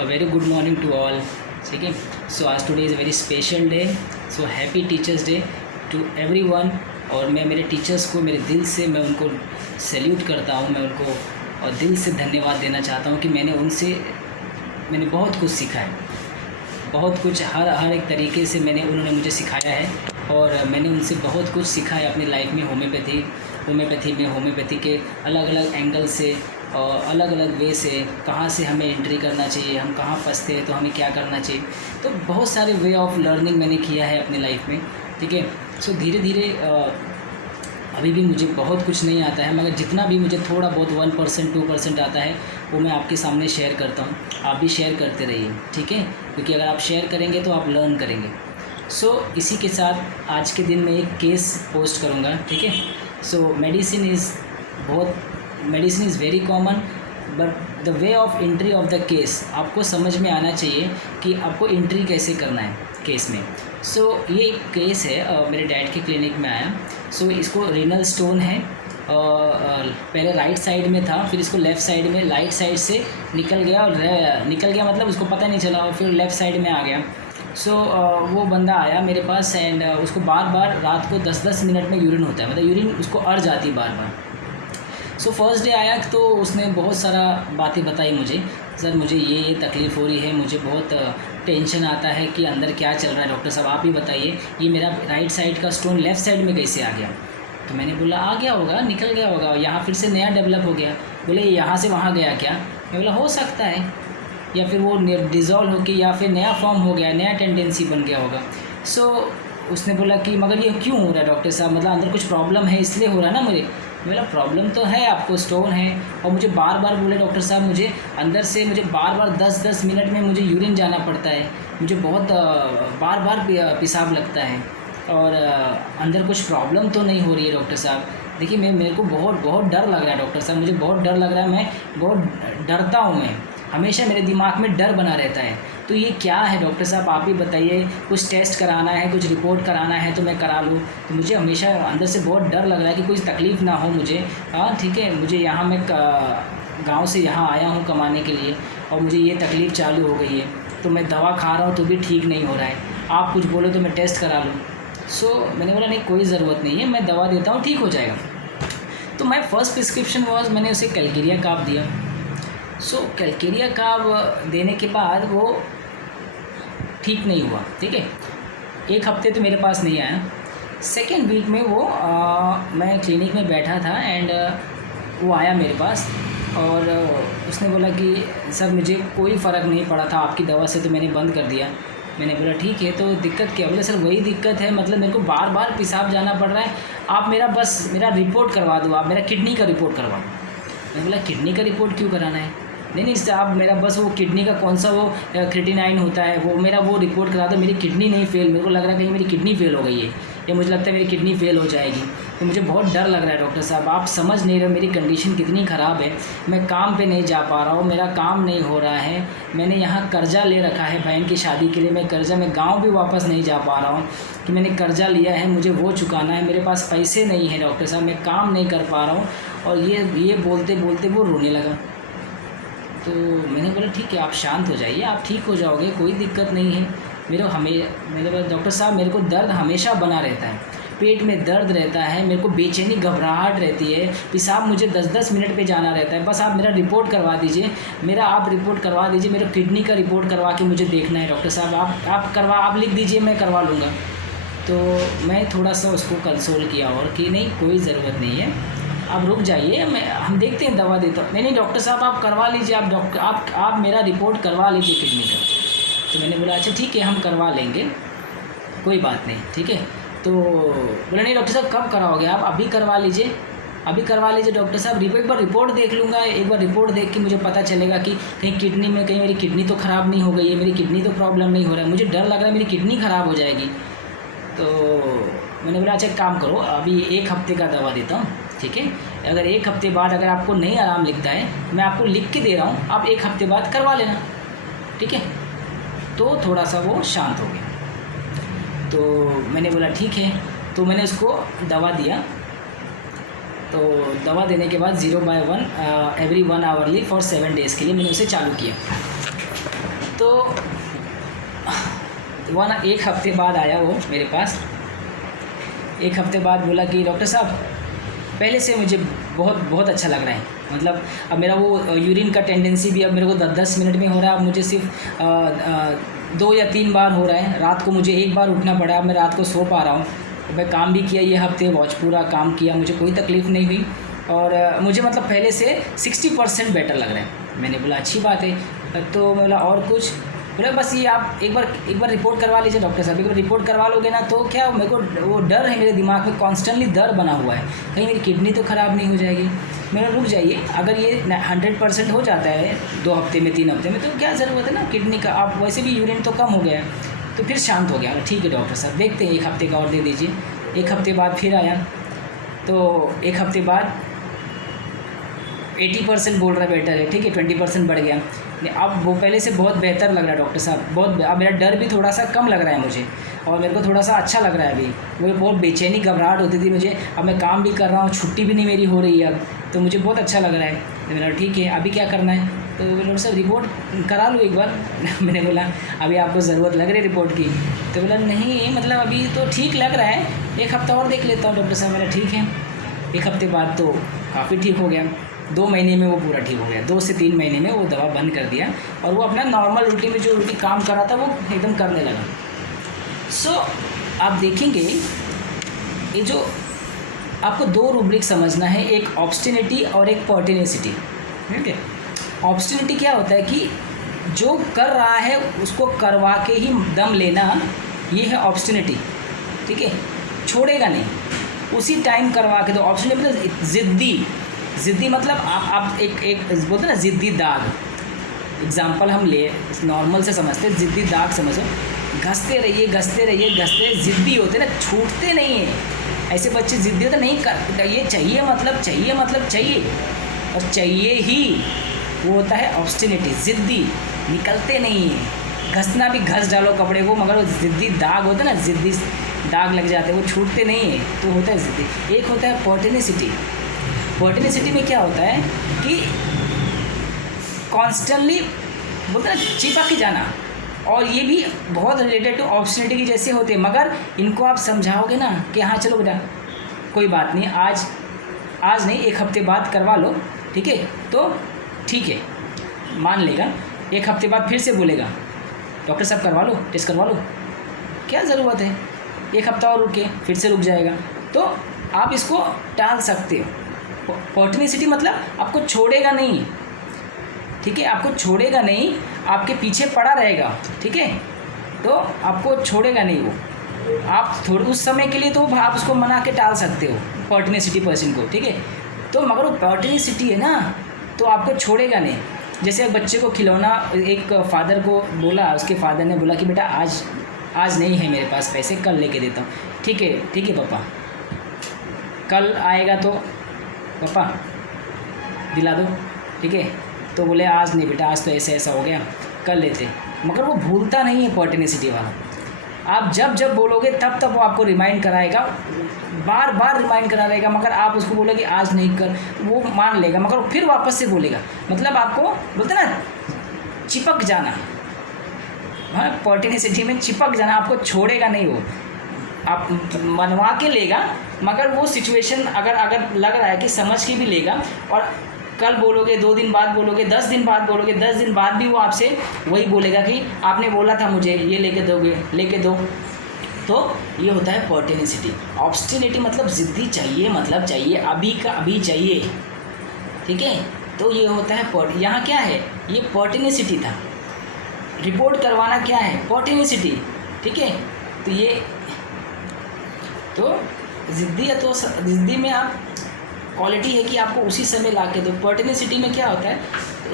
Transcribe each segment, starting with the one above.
A very good morning to all. ठीक है, so आज today is very special day, so happy teachers day to everyone. और मैं मेरे टीचर्स को मेरे दिल से मैं उनको सैल्यूट करता हूँ, मैं उनको और दिल से धन्यवाद देना चाहता हूँ कि मैंने बहुत कुछ सीखा है, बहुत कुछ हर एक तरीके से उन्होंने मुझे सिखाया है और मैंने उनसे बहुत कुछ सीखा है अपनी लाइफ में। होम्योपैथी के अलग अलग एंगल से और अलग अलग वे से कहाँ से हमें एंट्री करना चाहिए, हम कहाँ फंसते हैं तो हमें क्या करना चाहिए, तो बहुत सारे वे ऑफ लर्निंग मैंने किया है अपनी लाइफ में। ठीक है, सो धीरे धीरे अभी भी मुझे बहुत कुछ नहीं आता है, मगर जितना भी मुझे थोड़ा बहुत 1% 2% आता है वो मैं आपके सामने शेयर करता हूँ। आप भी शेयर करते रहिए, ठीक है, क्योंकि अगर आप शेयर करेंगे तो आप लर्न करेंगे। सो इसी के साथ आज के दिन में एक केस पोस्ट करूँगा, ठीक है। सो medicine is very common, but the way of entry of the case आपको समझ में आना चाहिए कि आपको एंट्री कैसे करना है केस में। सो ये एक केस है, मेरे डैड के क्लिनिक में आया। सो इसको रीनल स्टोन है, पहले राइट साइड में था, फिर इसको लेफ़्ट साइड में, राइट साइड से निकल गया मतलब उसको पता नहीं चला और फिर लेफ़्ट साइड में आ गया। सो वो बंदा आया मेरे पास एंड उसको बार बार रात को 10-10 मिनट में यूरिन होता है, मतलब यूरिन उसको अड़ जाती बार बार। सो फर्स्ट डे आया तो उसने बहुत सारा बातें बताई मुझे, सर मुझे ये तकलीफ़ हो रही है, मुझे बहुत टेंशन आता है कि अंदर क्या चल रहा है, डॉक्टर साहब आप ही बताइए, ये मेरा राइट साइड का स्टोन लेफ़्ट साइड में कैसे आ गया। तो मैंने बोला आ गया होगा, निकल गया होगा, यहाँ फिर से नया डेवलप हो गया। बोले यहाँ से वहाँ गया क्या? मैं बोला हो सकता है, या फिर वो डिज़ोल्व होकर या फिर नया फॉर्म हो गया, नया टेंडेंसी बन गया होगा। सो उसने बोला कि मगर ये क्यों हो रहा है डॉक्टर साहब, मतलब अंदर कुछ प्रॉब्लम है इसलिए हो रहा है ना मुझे। बोला प्रॉब्लम तो है, आपको स्टोन है और मुझे बार बार बोले डॉक्टर साहब मुझे अंदर से बार बार 10-10 मिनट में मुझे यूरिन जाना पड़ता है, मुझे बहुत बार बार पेशाब लगता है और अंदर कुछ प्रॉब्लम तो नहीं हो रही है डॉक्टर साहब। देखिए मेरे को बहुत डर लग रहा है डॉक्टर साहब, मुझे बहुत डर लग रहा है, मैं बहुत डरता हूँ, मैं हमेशा मेरे दिमाग में डर बना रहता है। तो ये क्या है डॉक्टर साहब आप ही बताइए, कुछ टेस्ट कराना है, कुछ रिपोर्ट कराना है तो मैं करा लूँ। तो मुझे हमेशा अंदर से बहुत डर लग रहा है कि कोई तकलीफ़ ना हो मुझे। हाँ ठीक है, मुझे यहाँ मैं गांव से यहाँ आया हूँ कमाने के लिए और मुझे ये तकलीफ़ चालू हो गई है, तो मैं दवा खा रहा हूँ तो भी ठीक नहीं हो रहा है, आप कुछ बोलो तो मैं टेस्ट करा लूँ। सो मैंने बोला नहीं कोई ज़रूरत नहीं है, मैं दवा देता हूँ ठीक हो जाएगा। तो माई फर्स्ट प्रिस्क्रिप्शन वॉज, मैंने उसे कैलकेरिया काप दिया। सो कैलकेरिया काप देने के बाद वो ठीक नहीं हुआ, ठीक है, एक हफ्ते तो मेरे पास नहीं आया। सेकेंड वीक में वो मैं क्लिनिक में बैठा था एंड वो आया मेरे पास और उसने बोला कि सर मुझे कोई फ़र्क नहीं पड़ा था आपकी दवा से, तो मैंने बंद कर दिया। मैंने बोला ठीक है, तो दिक्कत क्या? बोले सर वही दिक्कत है, मतलब मेरे को बार बार पेशाब जाना पड़ रहा है, आप मेरा रिपोर्ट करवा दो, आप मेरा किडनी का रिपोर्ट करवा दो। मैंने बोला किडनी का रिपोर्ट क्यों कराना है? नहीं इससे आप मेरा बस वो किडनी का कौन सा वो क्रिएटिनाइन होता है वो रिपोर्ट करा दो, मेरी किडनी नहीं फेल, मेरे को लग रहा है कहीं मेरी किडनी फेल हो गई है, या मुझे लगता है मेरी किडनी फेल हो जाएगी। तो मुझे बहुत डर लग रहा है डॉक्टर साहब, आप समझ नहीं रहे मेरी कंडीशन कितनी ख़राब है, मैं काम पे नहीं जा पा रहा हूँ, मेरा काम नहीं हो रहा है, मैंने यहाँ कर्जा ले रखा है बहन की शादी के लिए, मैं गाँव भी वापस नहीं जा पा रहा हूँ कि मैंने कर्जा लिया है, मुझे वो चुकाना है, मेरे पास पैसे नहीं है डॉक्टर साहब, मैं काम नहीं कर पा रहा हूँ। और ये बोलते बोलते वो रोने लगा। तो मैंने बोला ठीक है आप शांत हो जाइए, आप ठीक हो जाओगे, कोई दिक्कत नहीं है। मैंने बोला डॉक्टर साहब मेरे को दर्द हमेशा बना रहता है, पेट में दर्द रहता है, मेरे को बेचैनी घबराहट रहती है, पेशाब मुझे 10-10 मिनट पे जाना रहता है, बस आप मेरा रिपोर्ट करवा दीजिए, आप रिपोर्ट करवा दीजिए, मेरा किडनी का रिपोर्ट करवा के मुझे देखना है डॉक्टर साहब, आप लिख दीजिए, मैं करवा लूँगा। तो मैं थोड़ा सा उसको कंसोल किया और कि नहीं कोई ज़रूरत नहीं है, आप रुक जाइए, हम देखते हैं, दवा देता हूँ। नहीं डॉक्टर साहब आप करवा लीजिए, आप मेरा रिपोर्ट करवा लीजिए किडनी का। तो मैंने बोला अच्छा ठीक है हम करवा लेंगे, कोई बात नहीं, ठीक है। तो बोला नहीं डॉक्टर साहब कब कराओगे आप? अभी करवा लीजिए डॉक्टर साहब, एक बार रिपोर्ट देख लूँगा, एक बार रिपोर्ट देख के मुझे पता चलेगा कि कहीं मेरी किडनी तो ख़राब नहीं हो गई है, मेरी किडनी तो प्रॉब्लम नहीं हो रहा है, मुझे डर लग रहा है मेरी किडनी ख़राब हो जाएगी। तो मैंने बोला अच्छा काम करो, अभी 1 हफ्ते का दवा देता हूँ, ठीक है, अगर 1 हफ्ते बाद अगर आपको नहीं आराम लिखता है, मैं आपको लिख के दे रहा हूँ, आप 1 हफ्ते बाद करवा लेना, ठीक है। तो थोड़ा सा वो शांत हो गया। तो मैंने बोला ठीक है, तो मैंने उसको दवा दिया। तो दवा देने के बाद 0/1 एवरी 1 आवरली फॉर 7 डेज़ के लिए मैंने उसे चालू किया। तो एक हफ्ते बाद आया वो मेरे पास। एक हफ्ते बाद बोला कि डॉक्टर साहब पहले से मुझे बहुत बहुत अच्छा लग रहा है, मतलब अब मेरा वो यूरिन का टेंडेंसी भी अब मेरे को 10 मिनट में हो रहा है। अब मुझे सिर्फ 2 या 3 बार हो रहा है। रात को मुझे 1 बार उठना पड़ा। अब मैं रात को सो पा रहा हूँ। मैं काम भी किया ये हफ्ते, वॉच पूरा काम किया, मुझे कोई तकलीफ़ नहीं हुई और मुझे मतलब पहले से 60% बेटर लग रहा है। मैंने बोला अच्छी बात है। तो बोला और कुछ? बोला बस ये आप एक बार रिपोर्ट करवा लीजिए डॉक्टर साहब। एक बार रिपोर्ट करवा लोगे ना तो क्या, मेरे को वो डर है, मेरे दिमाग में कॉन्स्टेंटली डर बना हुआ है कहीं मेरी किडनी तो ख़राब नहीं हो जाएगी। मेरा रुक जाइए, अगर ये 100% हो जाता है 2 हफ्ते में 3 हफ्ते में तो क्या ज़रूरत है ना किडनी का, आप वैसे भी यूरिन तो कम हो गया है। तो फिर शांत हो गया। ठीक है डॉक्टर साहब देखते हैं, 1 हफ्ते का और दे दीजिए। 1 हफ्ते बाद फिर आया तो 1 हफ्ते बाद 80% बोल रहा है बेटर है, ठीक है 20% बढ़ गया। अब वो पहले से बहुत बेहतर लग रहा है डॉक्टर साहब, बहुत। अब मेरा डर भी थोड़ा सा कम लग रहा है मुझे और मेरे को थोड़ा सा अच्छा लग रहा है अभी। वो बहुत बेचैनी घबराहट होती थी मुझे, अब मैं काम भी कर रहा हूँ, छुट्टी भी नहीं मेरी हो रही है अब, तो मुझे बहुत अच्छा लग रहा है। तो मेरा ठीक है अभी क्या करना है? तो डॉक्टर साहब रिपोर्ट करा लो एक बार। मैंने बोला अभी आपको ज़रूरत लग रही है रिपोर्ट की? तो बोला नहीं मतलब अभी तो ठीक लग रहा है, 1 हफ्ता और देख लेता हूँ डॉक्टर साहब। मेरा ठीक है। 1 हफ्ते बाद तो काफ़ी ठीक हो गया। 2 महीने में वो पूरा ठीक हो गया। 2 से 3 महीने में वो दवा बंद कर दिया और वो अपना नॉर्मल रूटीन में जो रूटीन काम कर रहा था वो एकदम करने लगा। सो आप देखेंगे ये जो आपको 2 रूब्रिक समझना है, एक ऑब्स्टिनिटी और एक पर्टिनेसिटी। ठीक है, ऑब्स्टिनिटी क्या होता है कि जो कर रहा है उसको करवा के ही दम लेना, ये है ऑब्स्टिनिटी। ठीक है, छोड़ेगा नहीं, उसी टाइम करवा के दो। ऑब्स्टिनिटी मतलब ज़िद्दी मतलब आप एक बोलते हैं ना ज़िद्दी दाग। एग्जाम्पल हम ले नॉर्मल से समझते हैं, ज़िद्दी दाग समझो, घसते रहिए ज़िद्दी होते ना, छूटते नहीं हैं। ऐसे बच्चे ज़िद्दी होते नहीं कर, ये चाहिए मतलब चाहिए और चाहिए ही, वो होता है ऑब्स्टिनिटी। ज़िद्दी निकलते नहीं हैं, घसना भी घस डालो कपड़े को, मगर वो ज़िद्दी दाग होता है ना, ज़िद्दी दाग लग जाते हैं, वो छूटते नहीं हैं, तो होता है ज़िद्दी। एक होता है पर्टिनेसिटी। पर्टिनेसिटी में क्या होता है कि कॉन्स्टेंटली बोलते हैं ना चिपक के जाना, और ये भी बहुत रिलेटेड टू ऑब्स्टिनिटी की जैसे होते हैं। मगर इनको आप समझाओगे ना कि हाँ चलो बेटा कोई बात नहीं, आज नहीं 1 हफ्ते बाद करवा लो, ठीक है, तो ठीक है मान लेगा। 1 हफ्ते बाद फिर से बोलेगा डॉक्टर साहब करवा लो, टेस्ट करवा लो, क्या ज़रूरत है? 1 हफ्ता और रुक के फिर से रुक जाएगा। तो आप इसको टाल सकते हो। पर्टिनेसिटी मतलब आपको छोड़ेगा नहीं, ठीक है, आपको छोड़ेगा नहीं, आपके पीछे पड़ा रहेगा, ठीक है, तो आपको छोड़ेगा नहीं वो। आप थोड़े उस समय के लिए तो आप उसको मना के टाल सकते हो पर्टिनेसिटी पर्सन को, ठीक है। तो मगर वो पर्टिनेसिटी है ना, तो आपको छोड़ेगा नहीं। जैसे बच्चे को खिलौना, एक फादर को बोला, उसके फादर ने बोला कि बेटा आज नहीं है मेरे पास पैसे, कल लेके देता हूँ। ठीक है पापा, कल आएगा तो पापा दिला दो, ठीक है। तो बोले आज नहीं बेटा, आज तो ऐसा हो गया, कल लेते। मगर वो भूलता नहीं है पर्टिनेसिटी वाला। आप जब बोलोगे तब वो आपको रिमाइंड कराएगा, बार बार रिमाइंड करा रहेगा। मगर आप उसको बोलोगे आज नहीं, कर, वो मान लेगा, मगर फिर वापस से बोलेगा। मतलब आपको बोलते ना चिपक जाना, हाँ, पर्टिनेसिटी में चिपक जाना, आपको छोड़ेगा नहीं वो, आप मनवा के लेगा। मगर वो सिचुएशन अगर लग रहा है कि समझ के भी लेगा, और कल बोलोगे, 2 दिन बाद बोलोगे, 10 दिन बाद बोलोगे, 10 दिन बाद भी वो आपसे वही बोलेगा कि आपने बोला था मुझे ये लेके दो। तो ये होता है पर्टिनेसिटी। ऑब्स्टिनिटी मतलब ज़िद्दी चाहिए, मतलब चाहिए, अभी का अभी चाहिए, ठीक है। तो ये होता है यहाँ क्या है, ये पर्टिनेसिटी था। रिपोर्ट करवाना क्या है, पर्टिनेसिटी, ठीक है। तो ये तो ज़िद्दी में आप क्वालिटी है कि आपको उसी समय ला के दो। पर्टिनेसिटी में क्या होता है,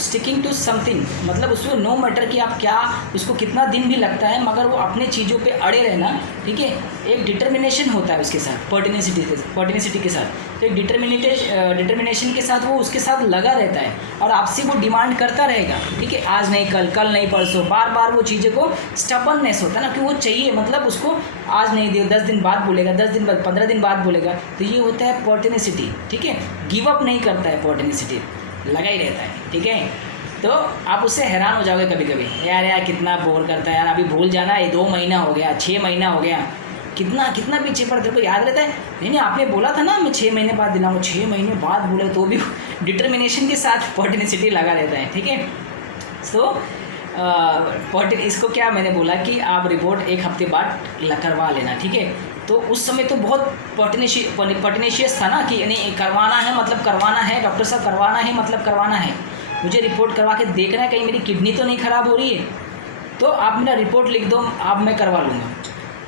स्टिकिंग टू समथिंग, मतलब उसमें नो मैटर कि आप क्या, उसको कितना दिन भी लगता है, मगर वो अपने चीज़ों पे अड़े रहना, ठीक है। एक डिटर्मिनेशन होता है उसके साथ, पर्टिनेसिटी के साथ। तो एक डिटर्मिनेशन के साथ वो उसके साथ लगा रहता है, और आपसे वो डिमांड करता रहेगा, ठीक है, आज नहीं कल नहीं परसों, बार बार वो चीज़ों को स्टबर्ननेस होता है ना, कि वो चाहिए, मतलब उसको आज नहीं दे, 10 दिन बाद बोलेगा, 10 दिन बाद, 15 दिन बाद बोलेगा। तो ये होता है पर्टिनेसिटी, ठीक है। गिव अप नहीं करता है पर्टिनेसिटी, लगा ही रहता है, ठीक है। तो आप उससे हैरान हो जाओगे कभी कभी, यार यार कितना बोर करता है यार, अभी भूल जाना, ये 2 महीना हो गया, 6 महीना हो गया, कितना कितना पीछे पर तेरे को याद रहता है। नहीं आपने बोला था ना मैं 6 महीने बाद दिलाऊंगा, 6 महीने बाद बोले तो भी डिटर्मिनेशन के साथ पर्टिनेसिटी लगा रहता है। ठीक है, सो इसको क्या मैंने बोला कि आप रिपोर्ट 1 हफ्ते बाद करवा लेना। ठीक है, तो उस समय तो बहुत पर्टिनेशियस था ना कि नहीं करवाना है मतलब करवाना है, डॉक्टर साहब करवाना है मतलब करवाना है, मुझे रिपोर्ट करवा के देखना है कहीं मेरी किडनी तो नहीं ख़राब हो रही है, तो आप मेरा रिपोर्ट लिख दो, आप मैं करवा लूँगा।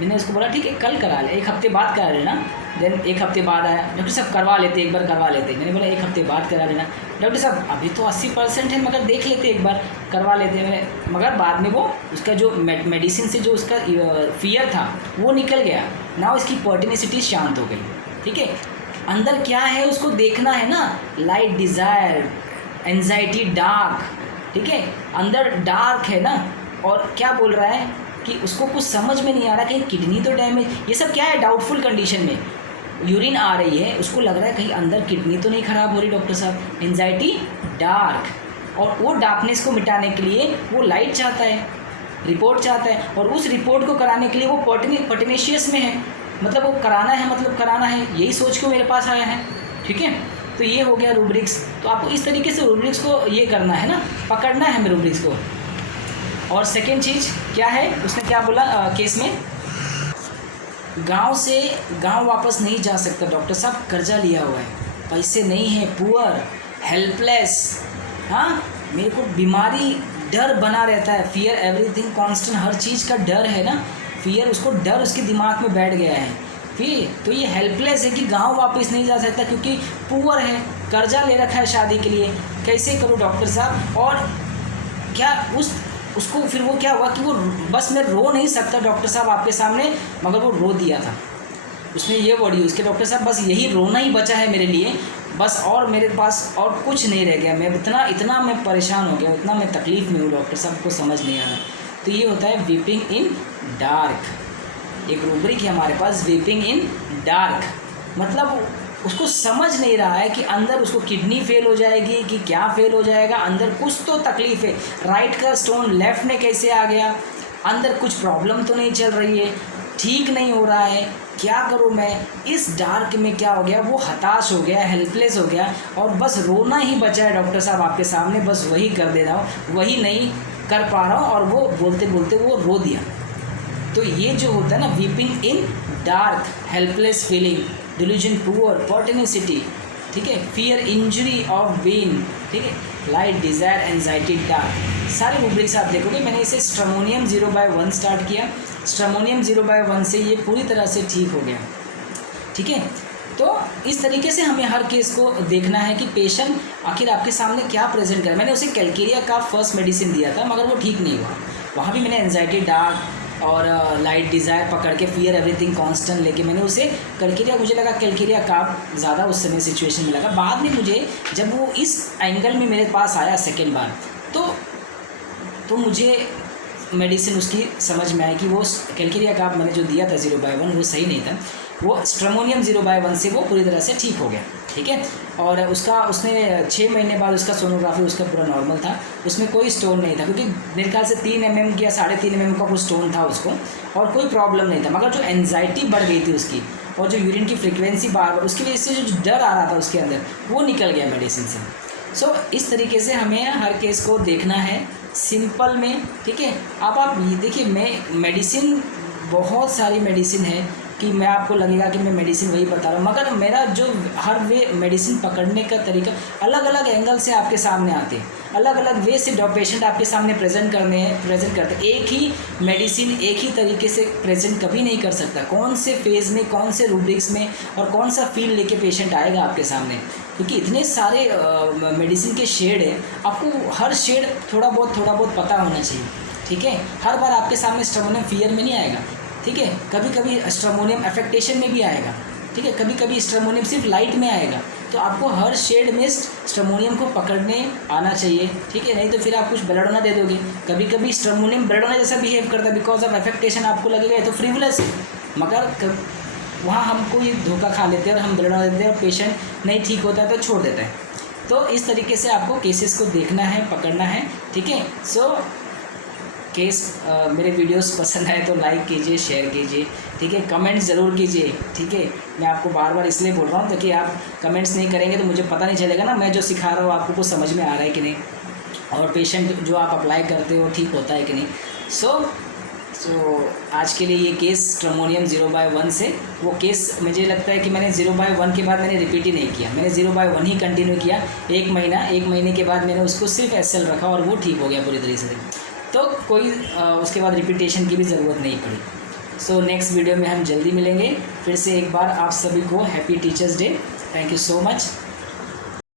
मैंने उसको बोला ठीक है कल करा ले, 1 हफ्ते बाद करा लेना। देन 1 हफ्ते बाद आया, डॉक्टर साहब करवा लेते, एक बार करवा लेते। मैंने बोला 1 हफ्ते बाद करा लेना। डॉक्टर साहब अभी तो 80% है, मगर देख लेते एक बार करवा लेते। मैंने मगर बाद में वो उसका जो मेडिसिन से जो उसका फियर था वो निकल गया ना, उसकी पर्टिनेसिटी शांत हो गई। ठीक है, अंदर क्या है उसको देखना है ना, लाइट डिज़ायर, एंजाइटी, डार्क। ठीक है, अंदर डार्क है ना, और क्या बोल रहा है कि उसको कुछ समझ में नहीं आ रहा, कहीं किडनी तो डैमेज, ये सब क्या है डाउटफुल कंडीशन में यूरिन आ रही है, उसको लग रहा है कहीं अंदर किडनी तो नहीं ख़राब हो रही डॉक्टर साहब। एंजाइटी, डार्क, और वो डार्कनेस को मिटाने के लिए वो लाइट चाहता है, रिपोर्ट चाहता है, और उस रिपोर्ट को कराने के लिए वो पर्टिनेशियस में है, मतलब वो कराना है मतलब कराना है, यही सोच के मेरे पास आया है। ठीक है, तो ये हो गया रूब्रिक्स। तो आपको इस तरीके से रूब्रिक्स को ये करना है ना, पकड़ना है हमें रूब्रिक्स को। और सेकेंड चीज़ क्या है, उसने क्या बोला केस में, गांव से गांव वापस नहीं जा सकता डॉक्टर साहब, कर्जा लिया हुआ है, पैसे नहीं है, पुअर, हेल्पलेस, हाँ मेरे को बीमारी, डर बना रहता है, फियर एवरीथिंग कांस्टेंट, हर चीज़ का डर है ना, फियर, उसको डर उसके दिमाग में बैठ गया है। फिर तो ये हेल्पलेस है कि गांव वापस नहीं जा सकता क्योंकि पुअर है, कर्जा ले रखा है शादी के लिए, कैसे करूँ डॉक्टर साहब। और क्या उसको फिर वो क्या हुआ कि वो बस मैं रो नहीं सकता डॉक्टर साहब आपके सामने, मगर वो रो दिया था, उसने ये वर्ड यूज़ किया, डॉक्टर साहब बस यही रोना ही बचा है मेरे लिए, बस और मेरे पास और कुछ नहीं रह गया, मैं इतना मैं परेशान हो गया, इतना मैं तकलीफ़ में हूँ डॉक्टर साहब को समझ नहीं आ रहा। तो ये होता है वीपिंग इन डार्क, एक रूब्रिक है हमारे पास, वीपिंग इन डार्क, मतलब उसको समझ नहीं रहा है कि अंदर उसको किडनी फेल हो जाएगी कि क्या फेल हो जाएगा, अंदर कुछ तो तकलीफ़ है, राइट का स्टोन लेफ़्ट में कैसे आ गया, अंदर कुछ प्रॉब्लम तो नहीं चल रही है, ठीक नहीं हो रहा है, क्या करूँ मैं। इस डार्क में क्या हो गया, वो हताश हो गया, हेल्पलेस हो गया, और बस रोना ही बचा है डॉक्टर साहब आपके सामने, बस वही कर दे रहा हूँ, वही नहीं कर पा रहा हूँ, और वो बोलते बोलते वो रो दिया। तो ये जो होता है ना weeping in dark, helpless feeling, delusion, poor, pertinacity, ठीक है, फियर, इंजरी ऑफ बीन, ठीक है, लाइट, डिज़ायर, एंजाइटी, डार्क, सारे रूब्रिक्स आप देखोगे। मैंने इसे स्ट्रमोनियम 0/1 स्टार्ट किया, स्ट्रमोनियम 0/1 से ये पूरी तरह से ठीक हो गया। ठीक है, तो इस तरीके से हमें हर केस को देखना है कि पेशेंट आखिर आपके सामने क्या प्रेजेंट करे। मैंने उसे कैलकेरिया का फर्स्ट मेडिसिन दिया था, मगर वो ठीक नहीं हुआ, वहाँ भी मैंने एंजाइटी, डार्क और लाइट, डिज़ायर पकड़ के, फियर एवरीथिंग कांस्टेंट लेके मैंने उसे कैलकेरिया, मुझे लगा कैलकेरिया का ज़्यादा उस समय सिचुएशन में लगा। बाद में मुझे जब वो इस एंगल में मेरे पास आया सेकेंड बार, तो मुझे मेडिसिन उसकी समझ में आई कि वो कैलकेरिया का मैंने जो दिया था 0/1 वो सही नहीं था, वो स्ट्रमोनियम 0/1 से वो पूरी तरह से ठीक हो गया। ठीक है, और उसने 6 महीने बाद उसका सोनोग्राफी उसका पूरा नॉर्मल था, उसमें कोई स्टोन नहीं था, क्योंकि मेरे ख्याल से 3 mm या 3.5 mm का कुछ स्टोन था उसको, और कोई प्रॉब्लम नहीं था, मगर जो एंजाइटी बढ़ गई थी उसकी, और जो यूरिन की फ्रिक्वेंसी बार बार, उसकी वजह से जो डर आ रहा था उसके अंदर, वो निकल गया मेडिसिन से। सो इस तरीके से हमें हर केस को देखना है सिंपल में। ठीक है, अब आप ये देखिए, मैं मेडिसिन, बहुत सारी मेडिसिन है कि मैं आपको लगेगा कि मैं मेडिसिन वही बता रहा हूँ, मगर मेरा जो हर वे मेडिसिन पकड़ने का तरीका अलग अलग एंगल से आपके सामने आते हैं, अलग अलग वे से पेशेंट आपके सामने प्रेजेंट करते हैं। एक ही मेडिसिन एक ही तरीके से प्रेजेंट कभी नहीं कर सकता, कौन से फेज़ में, कौन से रूब्रिक्स में और कौन सा फील लेके पेशेंट आएगा आपके सामने, क्योंकि इतने सारे मेडिसिन के शेड है, आपको हर शेड थोड़ा बहुत पता होना चाहिए। ठीक है, हर बार आपके सामने स्ट्रमोनियम फियर में नहीं आएगा। ठीक है, कभी कभी स्ट्रमोनियम अफेक्टेशन में भी आएगा। ठीक है, कभी कभी स्ट्रमोनियम सिर्फ लाइट में आएगा, तो आपको हर शेड में स्ट्रमोनियम को पकड़ने आना चाहिए। ठीक है, नहीं तो फिर आप कुछ बेलाडोना दे दोगे, कभी कभी स्ट्रमोनियम बेलाडोना जैसा बिहेव करता है, बिकॉज ऑफ अफेक्टेशन आपको लगेगा ये तो फ्रिवलेस है, मगर वहाँ हमको ये धोखा खा लेते हैं और हम बेलाडोना देते हैं और पेशेंट नहीं ठीक होता है तो छोड़ देता है। तो इस तरीके से आपको केसेस को देखना है, पकड़ना है, ठीक है। सो केस मेरे वीडियोस पसंद आए तो लाइक कीजिए, शेयर कीजिए, ठीक है, कमेंट्स ज़रूर कीजिए, ठीक है। मैं आपको बार बार इसलिए बोल रहा हूँ ताकि आप कमेंट्स नहीं करेंगे तो मुझे पता नहीं चलेगा ना मैं जो सिखा रहा हूँ आपको कुछ समझ में आ रहा है कि नहीं, और पेशेंट जो आप अप्लाई करते हो ठीक होता है कि नहीं। सो आज के लिए ये केस ट्रमोनियम 0/1 से, वो केस मुझे लगता है कि मैंने 0/1 के बाद मैंने रिपीट ही नहीं किया, मैंने 0/1 ही कंटिन्यू किया। एक महीने के बाद मैंने उसको सिर्फ SL रखा और वो ठीक हो गया पूरी तरीके से, तो कोई उसके बाद रिपीटेशन की भी ज़रूरत नहीं पड़ी। सो नेक्स्ट वीडियो में हम जल्दी मिलेंगे। फिर से एक बार आप सभी को happy teachers day. Thank you so much.